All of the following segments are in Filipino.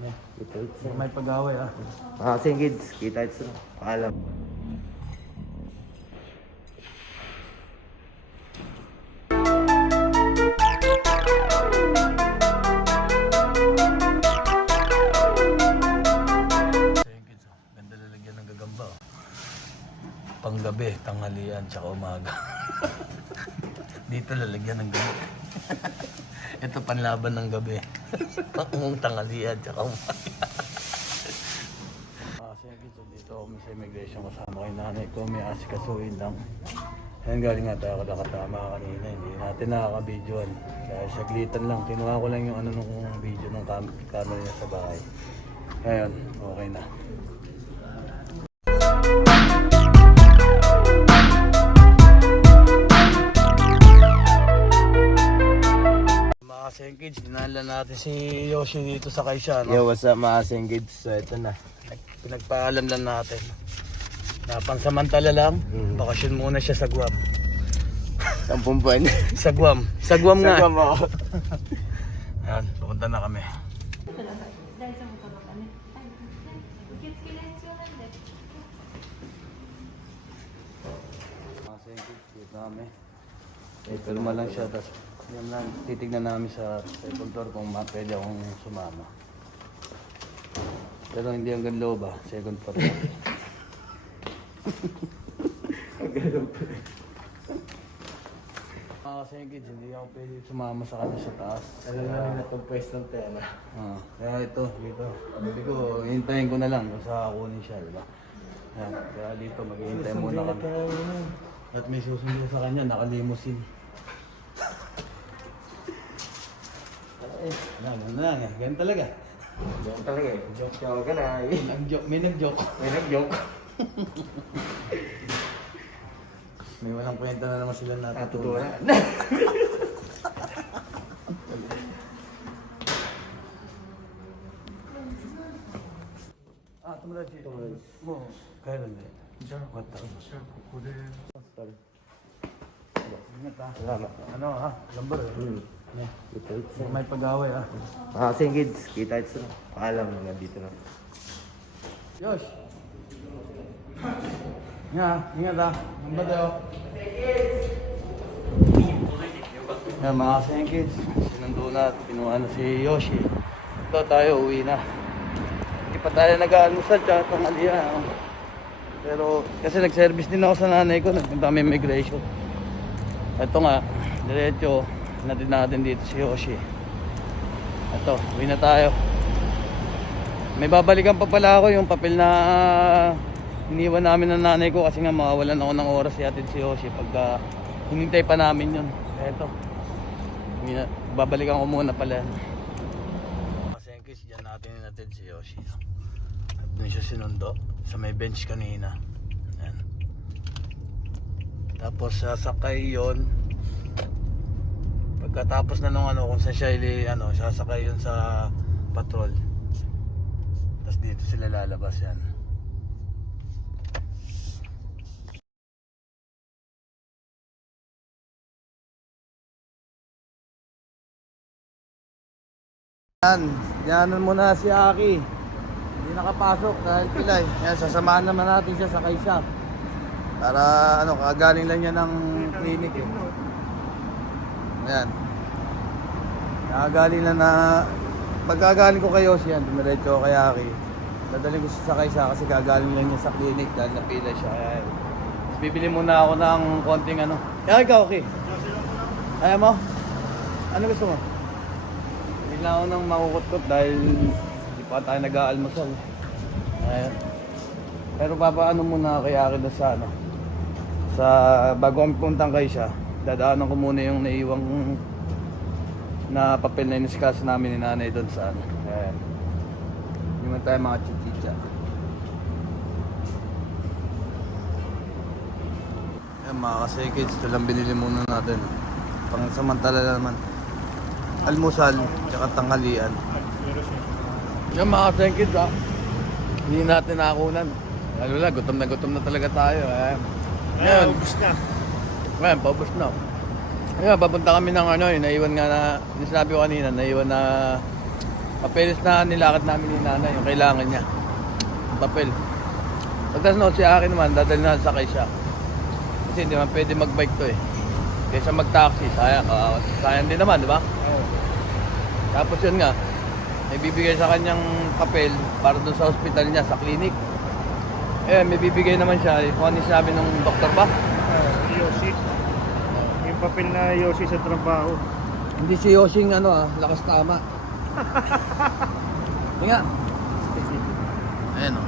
Yeah. Kita-its. May pag-away ah. Kasing kids, kita-its na. Paalam. Ganda lalagyan ng gagamba. Panggabi, tanghalian, tsaka umaga. Dito lalagyan ng gabi. Ito panlaban ng gabi. Pangungong tanghalian, tsaka umaga. Dito ako sa immigration kasama kay nanay ko. May asikasuhin lang. Ayan, galing nga tayo nakatama kanina. Hindi natin nakaka-videoan. Dahil saglitan lang. Kinuha ko lang yung ano nung video ng camera niya sa bahay. Ngayon, okay na. Mga kasengkids, dinala natin si Yoshi dito sa Kaisha. No? Yo, what's up mga kasing kids? So ito na. Pinagpaalam lang natin. Na pansamantala lang, bakasyon muna siya sa Guam. 10 buwan. Sa Guam. Sa Guam nga. Sa Guam ako. Ayan, pupunta na kami. Kasi dito kami. Pirma lang siya, tapos yan lang, titignan namin sa second floor kung pwede akong sumama. Pero hindi hanggang loob ah, second floor. Kasi kids, hindi ako pwede sumama sa kanya sa taas. Alam na rin na itong pwestong tela. Kaya ito, dito. Sabi ko, hintayin ko na lang kung saan kunin siya, di ba? Ayan, kaya dito, maghihintay muna kami. At may susunod sa kanya, nakalimusin. Ganun na lang eh, ganun talaga. Joke talaga eh. Joke siya ka na. May nag-joke. May nag-joke. May walang kwenta na naman sila natutunan. Tomodachi. Mo, kailan din? Wata. Sorry. Ingat ah. Salamat. Ano ah, lambar eh. Kita-its. May pag-away ah. Mga kasing kids, kita-its na. Paalam na dito na. Yosh! Nga, ingat ah. Lambar tayo. Yan mga kids, sinundo na at kinuha na si Yoshi. Ito tayo, uwi na. Hindi pa tayo nag-aalusal tsaka tanghalian. Pero kasi nag-service din ako sa nanay ko, nagpunta kami immigration. Ito nga, diretso, natin dito si Yoshi. Ito, uwi na tayo. May babalikan pa pala ako yung papel na iniwan namin ng nanay ko kasi nga mawawalan ako ng oras yatid si Yoshi pagka hinintay pa namin yun. Eto, babalikan ko muna pala. Pasengkis, dyan natin natin si Yoshi. At doon siya sinundo sa may bench kanina. Ayan. Tapos sasakay yon. Pagkatapos na nung kung saan siya sasakay yun sa patrol. Tapos dito sila lalabas yan. Yan muna si Aki. Hindi nakapasok dahil pilay. Yan, sasamahan naman natin siya sa Kaisha. Para kagaling lang niya ng clinic eh. Ayan. Nakagaling na pagkagaling ko kay Yoshi yan, dumiretso kay Aki. Dadalhin ko siya sa Kaisha kasi kagaling lang niya sa clinic dahil napila siya. Ayan. Tapos bibili muna ako ng konting Kaya ikaw, okay? Ayaw mo? Ano gusto mo? Hindi na ako nang makukutkot dahil hindi pa tayo nag-aalmasal. Ayan. Pero papaano muna kay Aki na sa bago kami puntang Kaisha, dadaanan ko muna yung naiwang na papel na iniskas namin ni nanay doon sa Ayan. Hindi man tayo mga chichicha. Ayan mga kasekids, ito lang binili muna natin. Pang samantala naman. Almusal, tsaka tanghalian. Yan mga kasekids ha. Hindi natin nakakunan. Lalo na, gutom na talaga tayo. Ngayon, ubus na. Ngayon, paubos na. Ngayon, papunta kami ng naiwan nga na, yung sinabi ko kanina, naiwan na papeles na nilakad namin ni nanay, yung kailangan niya. Papel. Pagkasanood si akin naman, dadalhin na sakay siya. Kasi hindi man pwede mag-bike to eh. Kaysa mag-taxi, sayang din naman, di ba? Oo. Tapos yun nga, may bibigay sa kanyang papel para doon sa hospital niya, sa clinic. Eh, may bibigay naman siya, kung ano sabi ng doktor ba? Yoshi. Yung papel na Yoshi sa trabaho. Hindi si Yoshing lakas tama. Hindi nga. Ayan o.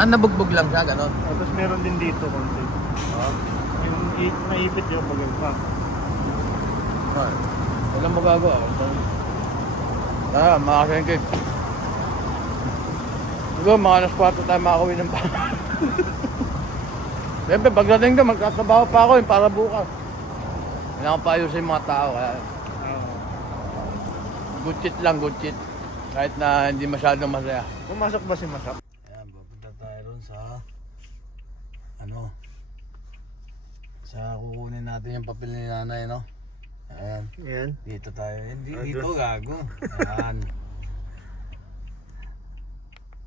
Nabugbog lang siya, gano'n. Tapos meron din dito konti. Yung naipit yung pag-alpa. Walang magagawa. Makasengkig. Siguro mga alas 4 tayo makakawin ng bahay. Siyempre, pagdating ka, magkatrabaho pa ako para bukas. Kailangan pa ayusin yung mga tao. Kaya good cheat lang, good cheat. Kahit na hindi masyadong masaya. Pumasok ba si Masak? Ayan, pupunta tayo ron sa kukunin natin yung papel ni nanay, no? Ayan. Yan. Dito tayo. Hindi, dito gago. Ayan.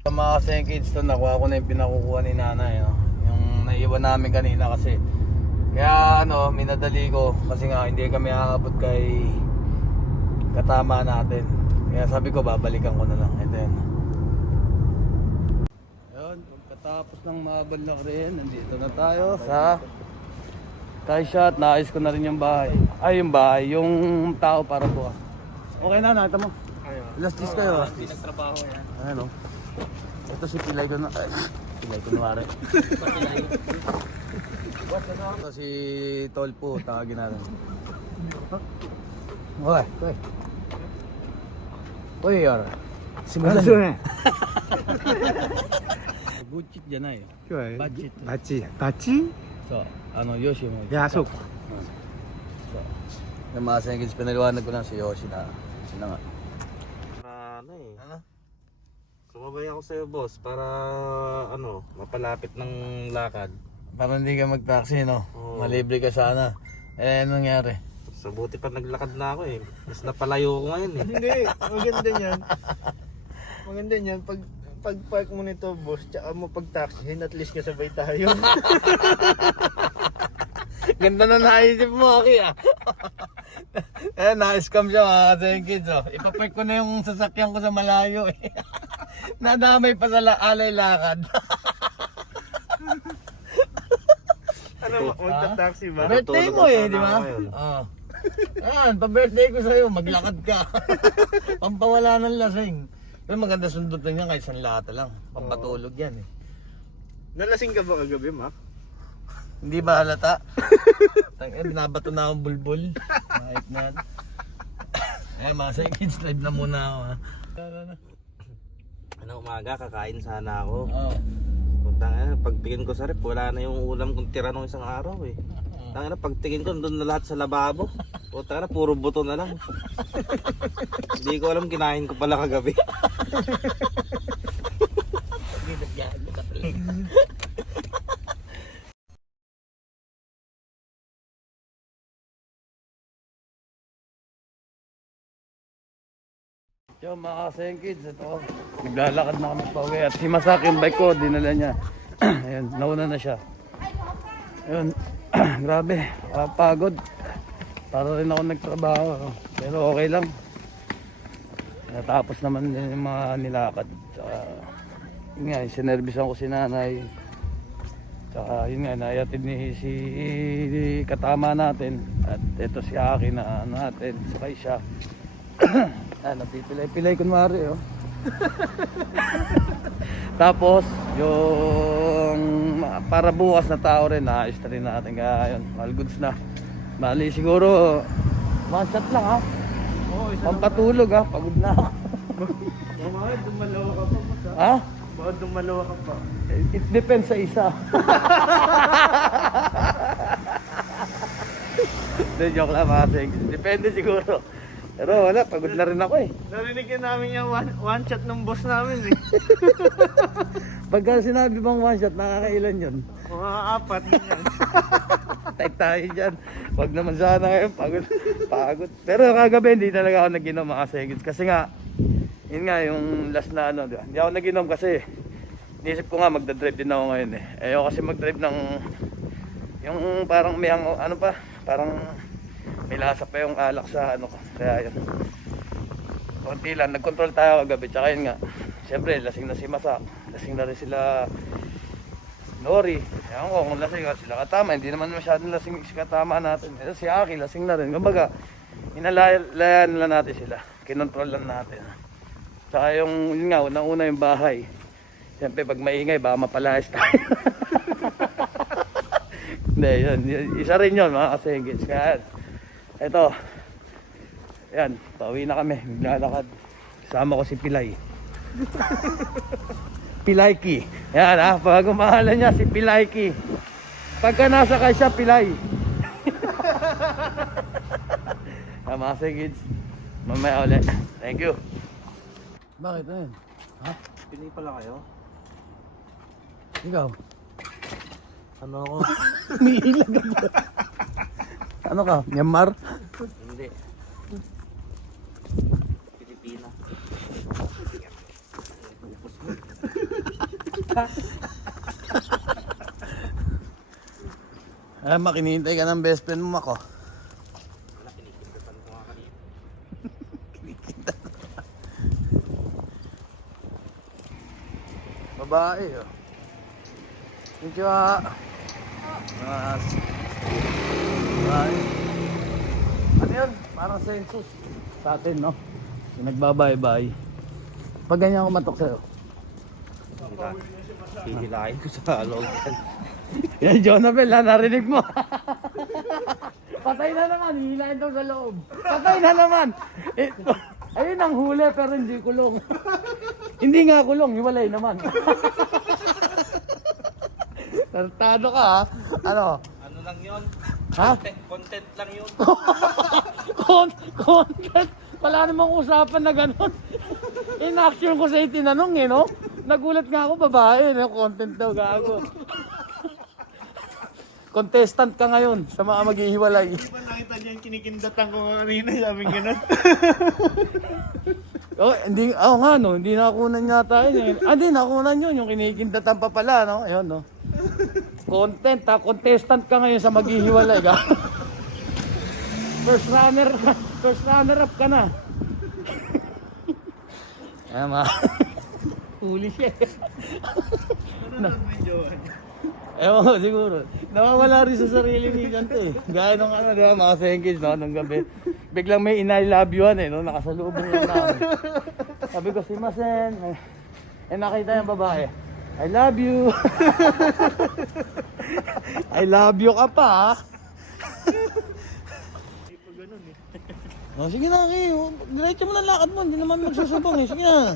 Sa mga kids to, nakuha ko na yung pinakukuha ni nanay, no? Yung naiwan namin kanina kasi. Kaya minadali ko kasi nga hindi kami aabot kay katama natin. Kaya sabi ko babalikan ko na lang. Ito yan. Ayun, pagkatapos ng mabalak rin, nandito na tayo sa Kaisha at naayos ko na rin yung bahay. Ay, yung bahay, yung tao para bukas. Okay na, nakita mo. Ayun. Last days kayo. Nagtrabaho yan. Ayan o. Ito si Pilay ko na. Ay, Pilay ko na rin. Ito si Tolpo, tawagin natin. Uy, uy. Uy, yara. Simulan. Good cheat dyan na eh. Budget. Bachi? So, Yoshi mo. Yasok. So, yung mga sengkins, pinaliwanag ko lang si Yoshi na. Sino nga. Ano? Sumabay ako sa'yo, boss, para mapalapit ng lakad. Para hindi ka mag-taxi, no? Oo. Malibre ka sana. Eh, anong nangyari? Sa buti pa naglakad na ako eh. Mas napalayo ko ngayon eh. Hindi, maganda niyan. Maganda niyan pag park mo nito, boss, tsaka mo pag taxihin, at least kasabay tayo. Ganda na naisip mo, Aki, ah. Eh, na-scam siya mga kids, oh. Ipapark ko na yung sasakyan ko sa malayo, eh. Nadamay pa sa alay lakad. Magta-taxi ba? Birthday mo eh, di ba? Oo. Ayan, pa-birthday ko sa'yo, maglakad ka. Pampawala ng lasing. Pero maganda sundutan niya kahit isang lata lang. Pampatulog yan eh. Nalasing ka ba kagabi, Mac? Hindi ba halata? Binabato na akong bulbul. Kahit na. Mga kids, live na muna ako ha. Umaga, kakain sana ako. Oo. Pagtingin ko sa rep, wala na yung ulam kong tira nung isang araw eh. Pagtingin ko, doon na lahat sa lababo. Puro buto na lang. Hindi ko alam, kinain ko pala kagabi. Yo mga kids, ito. Naglalakad na kami pa uwi. At si Masak yung bike ko, dinala niya. Ayan, nauna na siya. Ayun, grabe, pagod. Para rin ako nagtrabaho. Pero okay lang. Natapos naman din yung mga nilakad. Tsaka, yun nga, sinervisan ko si nanay. Tsaka yun nga, nayatid ni si katama natin. At ito si Aki na natin, sakay siya. Napipilay-pilay kunwari oh. Tapos yung para bukas na tao rin, naayos na rin natin. Kaya yun, all goods na. Bali siguro one shot lang ha. Oo, Pampatulog ha, pagod na ako. Bakit dumalawa ka pa, boss? Ha? Bakit dumalawa ka pa? It depends sa isa. Hindi, joke lang mga things. Depende siguro. Pero wala, pagod na rin ako eh. Narinig na namin yung one shot ng boss namin eh. Pagka sinabi bang one shot, nakakailan yun? Mga 4 ganyan. Type tayo dyan. Wag naman sana ngayon. Pagod. Pero kagabi hindi talaga ako nag-inom mga seconds. Kasi nga, yun nga yung last na ano. Diba? Hindi ako nag-inom kasi inisip ko nga magdadrive din ako ngayon eh. Ayoko kasi magdrive ng yung parang may ano pa, parang may lasa pa yung alak sa ano ko. Kaya yun. Konti lang, nag-control tayo kagabi. Tsaka yun nga, siyempre lasing na si Masak. Lasing na rin sila Nori. Ewan ko kung lasing sila Katama. Hindi naman masyadong lasing si Katama natin. Ito si Aki, lasing na rin. Kumbaga, inalayan lang natin sila. Kinontrol lang natin. Tsaka yung, yun nga, unang-una yung bahay. Siyempre pag maingay, baka mapalayas tayo. Hindi, yun. Isa rin yun mga kasengits. Kaya, ito. Yan, pauwi na kami. Maglalakad. Kasama ko si Pilay. Pilayki. Yan ha, pag umahalan niya si Pilayki. Pagka nasakay siya, Pilay. Mga kasengits. Mamaya ulit. Thank you. Bakit na yun? Ha? Pinay pala kayo? Ikaw? Ano ako? Umiilag ka ba? Ano ka? Myanmar? Hindi. Pilipina. Ay, makinihintay ka ng best friend mo ako. Wala, kinikindapan ko nga kanina. Babae, oh. Thank you, ah. Mas. Babae. Ano yun? Parang census. Sa atin, no? Yung nagbabay-bay. Pag ganyan ako matok sa'yo. Hihilain ko sa loob. Yan, Jonabel, ha? Narinig mo. Patay na naman. Hihilain daw sa loob. Patay na naman. Ayun ang huli, pero hindi kulong. Hindi nga kulong, hiwalay naman. Tartado ka, ha? Ano? Ano lang yun? Ha? Content lang yun. Content? Wala namang usapan na gano'n. In-action ko sa itinanong eh, no? Nagulat nga ako, babae, no? Content daw, gago. Contestant ka ngayon sa mga maghihiwalay. Di ba nakita niya yung kinikindatan ko kanina, sabi gano'n? Oh, nga, no? Hindi nakunan yata yun. Hindi, nakunan yun. Yung kinikindatan pa pala, no? Ayun, no? Content, ha? Contestant ka ngayon sa maghihiwalay, ka? First runner up ka na. Ayan, ma. Huli siya. Ewan ko, siguro. Nawawala rin sa sarili ni Ganto eh. Gaya nung ano, diba, mga sengkage, no, nung gabi. Biglang may I love you-an eh, no, nakasalubong lang namin. Sabi ko, si Masen, nakita yung babae. I love you. I love you ka pa, ha? Oh, sige na, okay. Diretso mo na lakad mo, hindi naman magsusumbong eh. Sige na.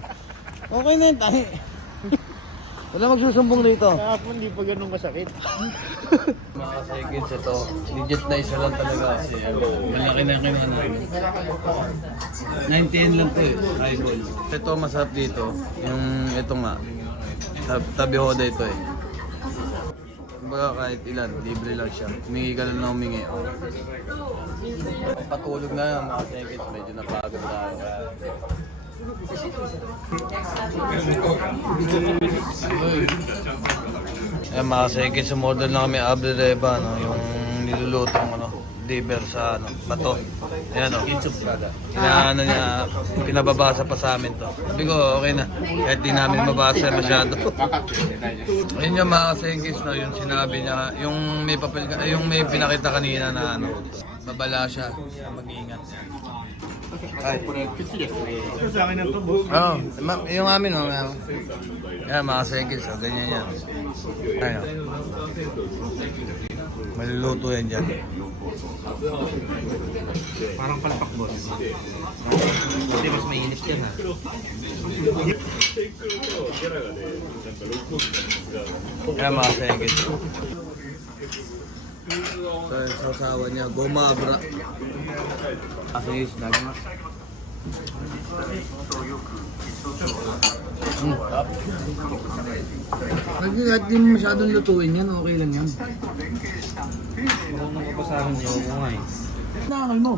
Okay na yun, tayo. Wala magsusumbong dito. Kahapon, di pa ganun kasakit. Mga seconds ito, legit na isa lang talaga kasi malaki na yung kinana. 90 lang to eh, eyeball. Ito masarap dito, yung ito nga, tabi hoda ito eh. Kumbaga kahit ilan, libre lang siya. Humingi ka lang na humingi. Oh. Patulog na yan mga seconds, medyo napagod na ako. Ayan mga seconds, sumorder na kami abre reba, no? Yung nilulutong ano, diber sa ano, bato. Ayan o, ano niya, pinababasa pa sa amin to. Sabi ko, okay na, kahit di namin mabasa masyado. Ayun yung mga seconds, no? Yung sinabi niya, yung may papel, yung may pinakita kanina na ano, babala siya, mag-iingat. Ay. Ito sa akin ang tubo. Oo, yung amin o. Yan, mga seconds, oh, ganyan yan. Ayan. Maluluto yan dyan. Parang palpak boss. Hindi mas mainit yan ha. Yan mga seconds. So, yung sasawa niya, gomabra. Kasi yung snag na. Kahit di mo masyadong lutuin yan, okay lang yan. Kung napapasahan niyo ako nga eh. Nakakal mo.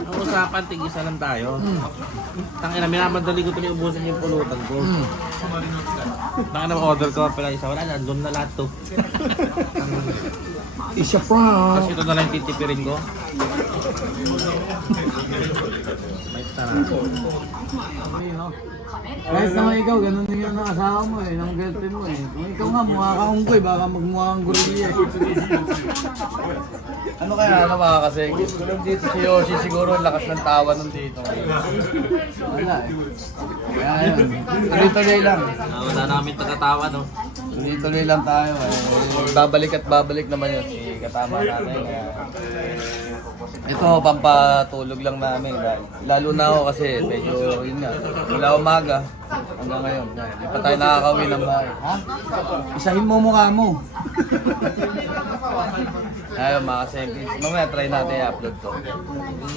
Ang usapan, tig-isa lang tayo. Tangina, minamadali ko ubusin yung pulutan ko. Tangina, order ko pala isa. Wala, nandun na lahat to. Isa pa. Kasi ito na lang yung titipirin ko. May tara. Kahit naman ikaw, ganun din yung asawa mo eh, ng girlfriend mo eh. Kung ikaw nga, mukha kang unggoy, baka magmukha kang gorilla eh. Ano kaya ano mga kasi? Kulog dito si Yoshi, siguro ang lakas ng tawa nung dito. Wala eh. Kaya yun, tuloy-tuloy lang. Wala namin pagkatawa, no? Tuloy-tuloy lang tayo eh. Babalik at babalik naman yun si katama natin. Ito, pampatulog lang namin. Lalo na ako kasi medyo yun nga. Mula umaga hanggang ngayon. Hindi pa tayo nakakauwi ng bahay. Ha? Isahin mo mukha mo. Ayun mga sempins. Mamaya try natin i-upload to.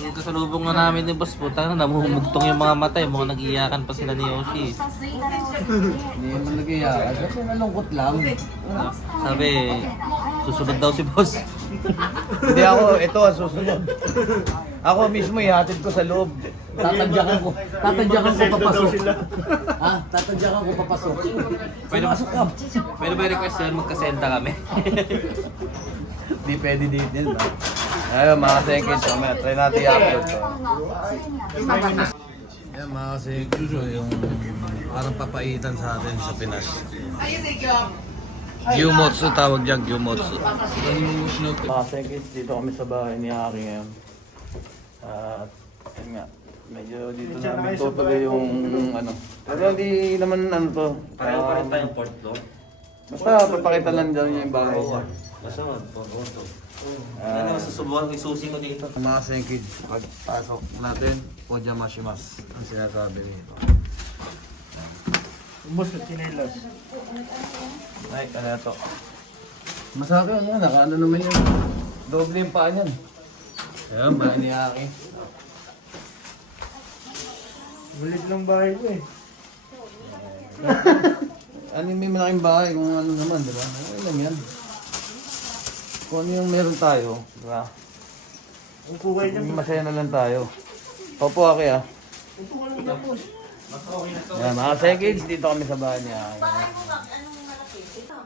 Yung kasalubong nga namin ni Boss, putang na, namumugtong yung mga mata eh. Mukhang nag-iiyakan pa sila ni Yoshi. Hindi naman nag-iyakan. Kasi nalungkot lang. Sabi, susunod daw si Boss. Hindi ako, ito ang susunod. Ako mismo ihatid ko sa loob. Tatadyakan ko papasok. Ha? Tatadyakan ko papasok. Pwede ba, Pasok ka. pwede ba request yan? Magkasenta kami. Di pwede dito yun. Ayun mga seconds, mamaya try natin i-upload to. Yan mga seconds, yung parang papaitan sa atin sa Pinas. Gyumotsu tawag dyan, Gyumotsu. Mga seconds, dito kami sa bahay ni Aki ngayon. At yun nga, medyo dito namin tutuloy yung ano. Pero hindi naman ano to. Pareho pa rin tayong port floor. Basta papakita lang dyan yung bahay niya. Basta to. Ano susubukan ko isusi ko dito. Mga senkid, pagpasok natin, Pojamashimas ang sinasabi nito. Boss, chinelas. Ay, ano to? Masaki ano, nakaano naman yun. Doble yung paa niyan. Ayan, bahay ni Aki. Bulit lang bahay ko eh. Ano yung may malaking bahay kung ano naman, di ba? Okay lang yan. Kung ano yung meron tayo, di ba? Upo kayo dyan. Masaya na lang tayo. Opo, Aki ah. Upo ka lang dyan, boss. Ayan, mga seconds, dito kami sa bahay ni Aki. Bahay mo, Mac, anong malaki? Ito.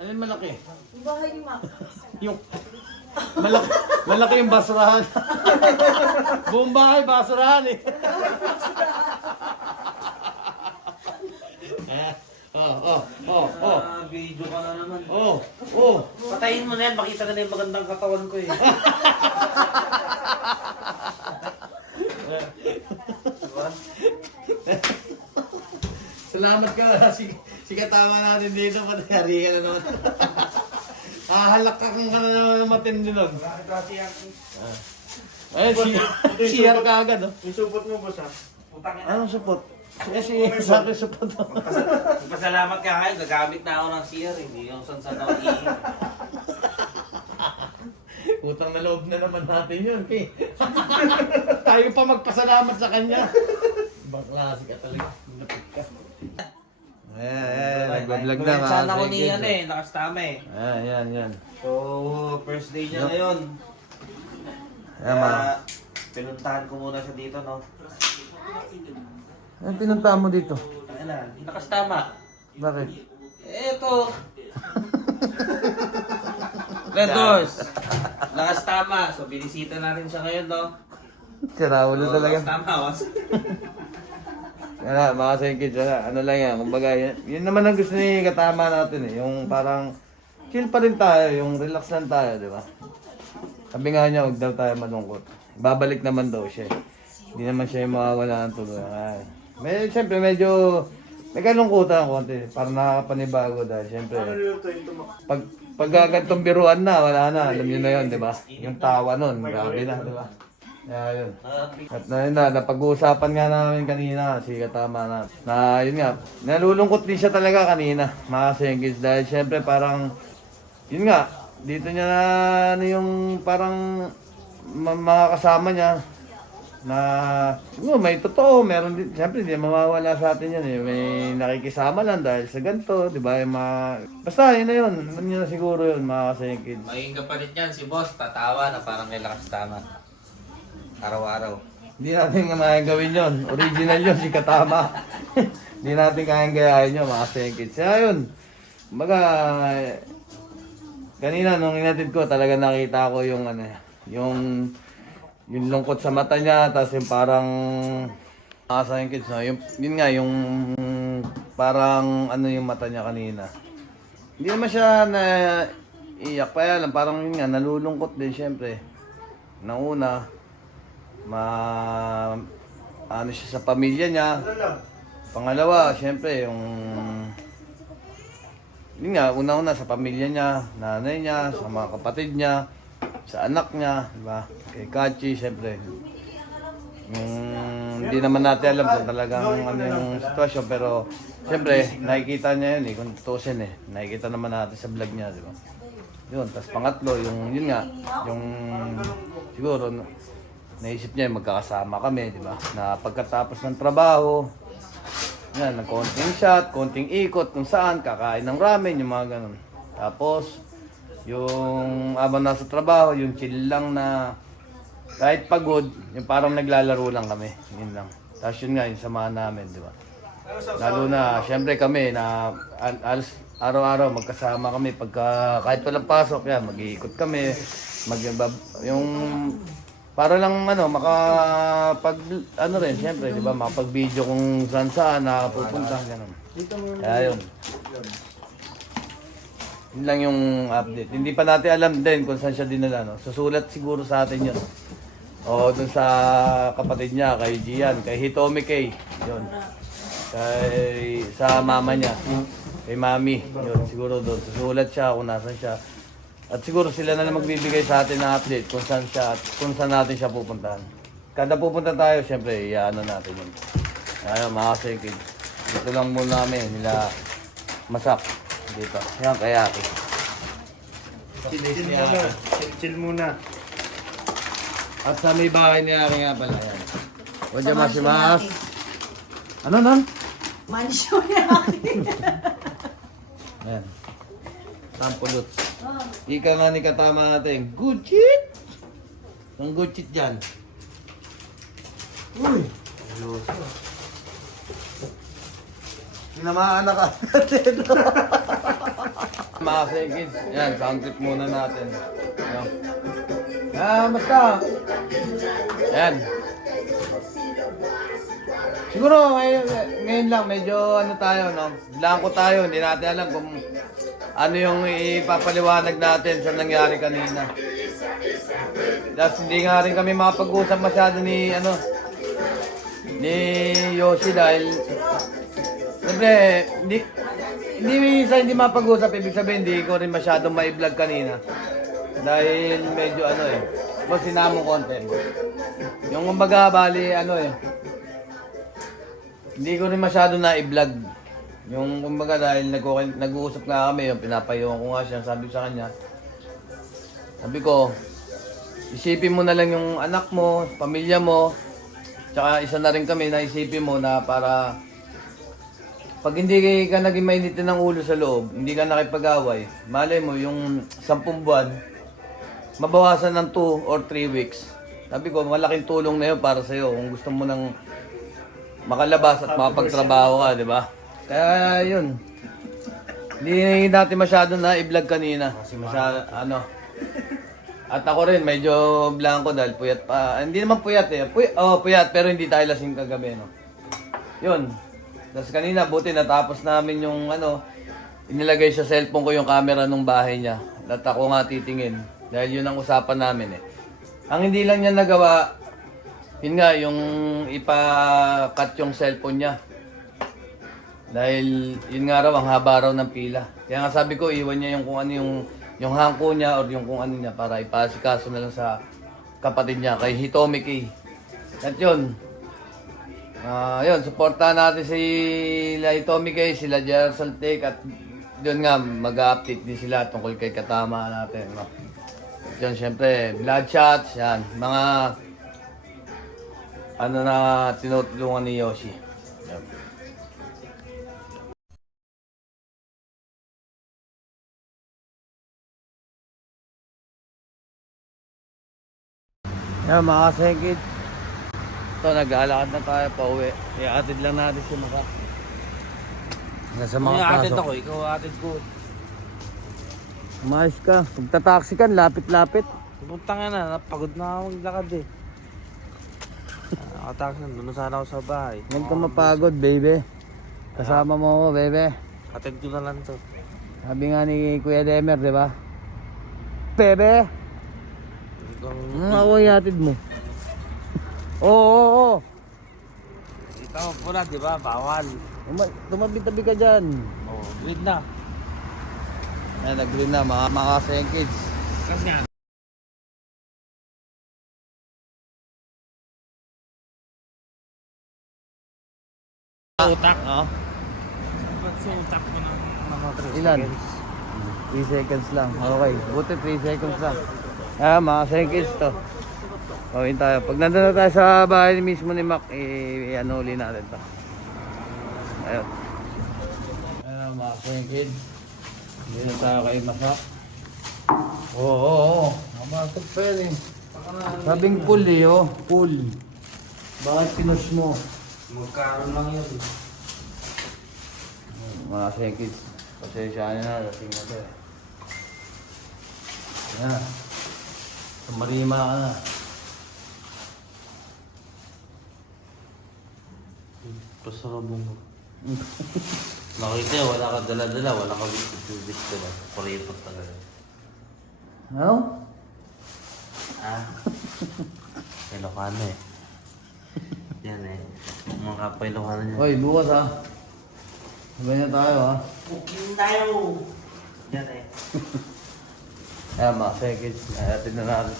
Ano yung malaki? Yung bahay ni Mac. Yung malaki yung basurahan. Buong bahay, basurahan eh. Video ka na naman. Oh. Patayin mo na yan, makita na yung magandang katawan ko eh. Salamat ka. Si katama natin dito. Patayari ka na naman. Halak ka kung ka na naman matindi nun. Ayun, share ka agad. Oh. Yung supot mo, boss ha. Anong support? Sa akin support. Pasalamat ka kayo, gagamit na ako ng CR, hindi yung sansan ako Utang na loob na naman natin yun. Eh. Tayo pa magpasalamat sa kanya. Baklase ka talaga. Lapit ka. Nag-vlog na mga Sana ako ni seconds, yan eh, nakastama eh. Yan. So, first day niya ngayon. Ayan, ma. Kaya, pinuntahan ko muna siya dito, no? Anong pinuntahan mo dito? Ayan, nakastama. Bakit? Eto. Lentos. Nakastama. So, binisita natin siya ngayon, no? Sirawalo talaga. Nakastama, was. Yan mga seconds, ano lang yan. Kumbaga, yun naman ang gusto ni katama natin eh. Yung parang chill pa rin tayo, yung relax lang tayo, di ba? Sabi nga niya, huwag daw tayo malungkot. Babalik naman daw siya. Hindi naman siya yung mawawala ng tuloy. Siyempre, medyo may kalungkutan konti. Parang nakakapanibago dahil siyempre, pag gagantong biruan na, wala na. Alam niyo na yun, di ba? Yung tawa nun, grabe na, di ba? Yun. At napag-uusapan nga namin kanina, si katama na yun nga, nalulungkot din siya talaga kanina, mga sengkis, dahil siyempre parang, yun nga, dito niya na ano yung parang mga kasama niya, na siguro may totoo, meron din, siyempre hindi mawawala sa atin yan eh. May nakikisama lang dahil sa ganito, di ba? Basta yun na yun, yun na siguro yun mga kasengkid. Maging kapalit niyan si boss, tatawa na parang may lakas tama. Araw-araw. Hindi natin kayang gawin yun, original yun, si Katama. Hindi natin kayang gayahin yun mga kasengkid. Kaya yun, baga, kanina nung inatid ko talaga nakita ko yung ano, yung lungkot sa mata niya, tapos yung parang asa yung kids, no? Yun nga, yung parang ano yung mata niya kanina. Hindi naman siya na iyak pa yan, parang yun nga, nalulungkot din syempre. Nauna, ano siya sa pamilya niya. Pangalawa, syempre, yun nga, una-una sa pamilya niya, nanay niya, sa mga kapatid niya, sa anak niya, di ba? Kay Kachi, syempre. Hindi naman natin alam kung talagang ano yung sitwasyon, pero syempre, nakikita niya yun eh, kung tutusin eh. Nakikita naman natin sa vlog niya, di ba? Yun, tapos pangatlo, yun nga, yung siguro, naisip niya magkakasama kami, di ba? Na pagkatapos ng trabaho, yan, konting shot, konting ikot kung saan, kakain ng ramen, yung mga ganun. Tapos, yung abang nasa trabaho, yung chill lang na kahit pagod, yung parang naglalaro lang kami. Yun lang. Tapos yun nga, yung samahan namin, di ba? Lalo na, syempre kami, na araw-araw magkasama kami. Pagka, kahit walang pasok, yan, mag-iikot kami. Yung, para lang, ano rin, syempre, di ba? Makapag-video kung saan-saan, nakapupunta, gano'n. Kaya yun. Yun lang yung update. Hindi pa natin alam din kung saan siya dinala, no? Susulat siguro sa atin yun. O dun sa kapatid niya, kay Gian, kay Hitomi Kay. Yun. Sa mama niya, kay Mami. Yun, siguro doon. Susulat siya kung nasan siya. At siguro sila na lang magbibigay sa atin ng update kung saan siya at kung saan natin siya pupuntahan. Kada pupunta tayo, syempre, iyaano natin yun. Ayun, mga kasengkid. Dito lang muna namin, nila Masak. Dito. Yan, kaya Aki. Chill muna. Chill muna. At sa may bahay ni Aki nga pala. Yan. Wajamasimas. Ano nun? Mansyon niya akin. Ayan. Sampulot. Ika nga ni Katama natin. Good shit! Ang good shit dyan. Uy! Ayos. Tinamaan na ka. Mga kids, yan, sound trip muna natin. Yan. Basta. Yan. Siguro ngayon lang, medyo ano tayo, no? Blanco tayo, hindi natin alam kung ano yung ipapaliwanag natin sa nangyari kanina. Tapos hindi nga rin kami makapag-usap masyado ni Yoshi dahil siyempre, hindi mapag-usap, ibig sabihin, hindi ko rin masyadong ma-vlog kanina. Dahil medyo mas sinamong content. Yung kumbaga, bali, hindi ko rin masyado na-vlog. Yung kumbaga, dahil nag-uusap nga kami, yung pinapayuhan ko nga siya, sabi ko sa kanya, sabi ko, isipin mo na lang yung anak mo, pamilya mo, tsaka isa na rin kami na isipin mo na para pag hindi ka naging mainitin ng ulo sa loob, hindi ka nakipag-away, malay mo yung 10 buwan, mabawasan ng 2 or 3 weeks. Sabi ko, malaking tulong na yun para sa'yo kung gusto mo nang makalabas at makapagtrabaho ka, di ba? Kaya yun. Hindi natin masyado na i-vlog kanina. Masyado, At ako rin, medyo blanco dahil puyat pa. Hindi naman puyat eh. Puyat, pero hindi tayo lasing kagabi, no? Yun. Tapos kanina, buti natapos namin yung inilagay sa cellphone ko yung camera nung bahay niya. At ako nga titingin. Dahil yun ang usapan namin eh. Ang hindi lang niya nagawa, yun nga, yung ipa-cut yung cellphone niya. Dahil yun nga raw, ang haba raw ng pila. Kaya nga sabi ko, iwan niya yung kung ano yung hangko niya or yung kung ano niya para ipasikaso na lang sa kapatid niya, kay Hitomi Kay. At yun, yun, supportahan natin sila Hitomi Kay, sila Gerald Saltek at yun nga, mag-update din sila tungkol kay Katama natin. No? At yun, syempre, blood shots, yan, mga ano na tinutulungan ni Yoshi. Yan. Yan mga kasengkit. Ito, nag-aalakad na tayo pa uwi. Iatid lang natin si Maka. Nasa mga Atid pasok. ako, ikaw atid ko. Umayos ka. Pagtataksi ka, lapit-lapit. Pumunta nga na, napagod na ako maglakad eh. Nakatakas na, doon na sana ako sa bahay. Huwag ka mapagod, baby. Kasama mo ako, baby. Atid ko na lang to. Sabi nga ni Kuya Demer, di ba? Bebe! Ako ihatid mo. Oo. Ikaw pula, di ba? Bawal. Tumabi-tabi ka dyan. Oh, green na. Ayan, nag-green na, mga kasengkids. Kasi nga. Utak. Oo. Ba't sa utak ko ng mga 3 Ilan? seconds? 3 seconds lang. Okay. Buti 3 seconds lang. Mga seconds to. Gawin tayo. Pag nandun na tayo sa bahay mismo ni Mac, i-ano uli natin to. Ayun. Ayan mga seconds. Hindi na tayo kay Masak. Oo. Namasok pa yan eh. Sabing pool eh oh. Pool. Bakit pinush mo? Magkaroon lang yun. Mga seconds. Pasensya na, lasing na to eh. Yan. Marima ka na. Pasarabong mo. Nakita yun, wala ka dala-dala, wala ka biscuit dala. Kuripot talaga. Ano? Ah? Ilocano eh. Yan eh. Mga kapwa Ilocano niya. Hoy, bukas ha. Sabay na tayo ha. Cooking tayo! Yan eh. Ayan mga seconds. Natin na natin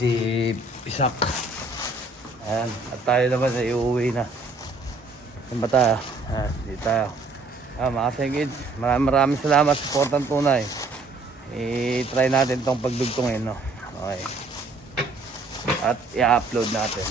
si Pisak. Ayan. At tayo naman ay uuwi na. Saan ba tayo? Ayan, dito tayo. Ayan mga seconds. Maraming salamat sa supportan tunay. I-try natin tong pagdugtongin no. Okay. At i-upload natin.